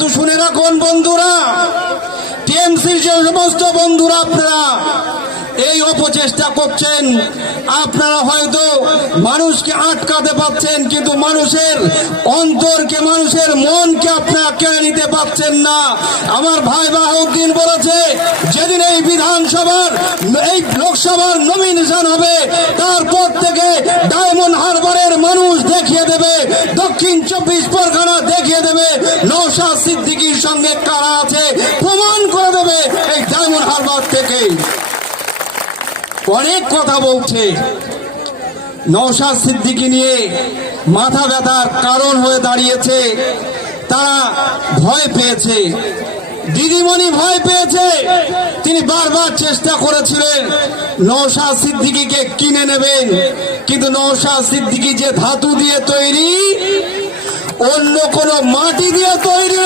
কিন্তু শুনে রাখুন বন্ধুরা, টিএমসির যে সমস্ত বন্ধুরা আপনারা এই অপচেষ্টা করছেন, আপনারা হয়তো মানুষকে আটকাতে পারছেন, কিন্তু মানুষের অন্তরকে, মানুষের মনকে আপনারা কেড়ে নিতে পারছেন না। আমার ভাই বাহাউদ্দিন বলেছে, যেদিন এই বিধানসভার, এই লোকসভার নমিনেশন হবে, তারপর থেকে ডায়মন্ড হারবারের মানুষ দেখিয়ে দেবে, দক্ষিণ 24 পরগনা দেখিয়ে দেবে নওশাদ সিদ্দিকীর সঙ্গে কারা আছে, প্রমাণ করে দেবে এই ডায়মন্ড হারবার থেকে। অনেক কথা বলছে, নওশাদ সিদ্দিকী নিয়ে মাথা ব্যথার কারণ হয়ে দাঁড়িয়েছে। তারা ভয় পেয়েছে, দিদিমণি ভয় পেয়েছে। তিনি বারবার চেষ্টা করেছিলেন নওশাদ সিদ্দিকীকে কিনে নেবেন, কিন্তু নওশাদ সিদ্দিকী যে ধাতু দিয়ে তৈরি, অন্য কোনো মাটি দিয়ে তৈরি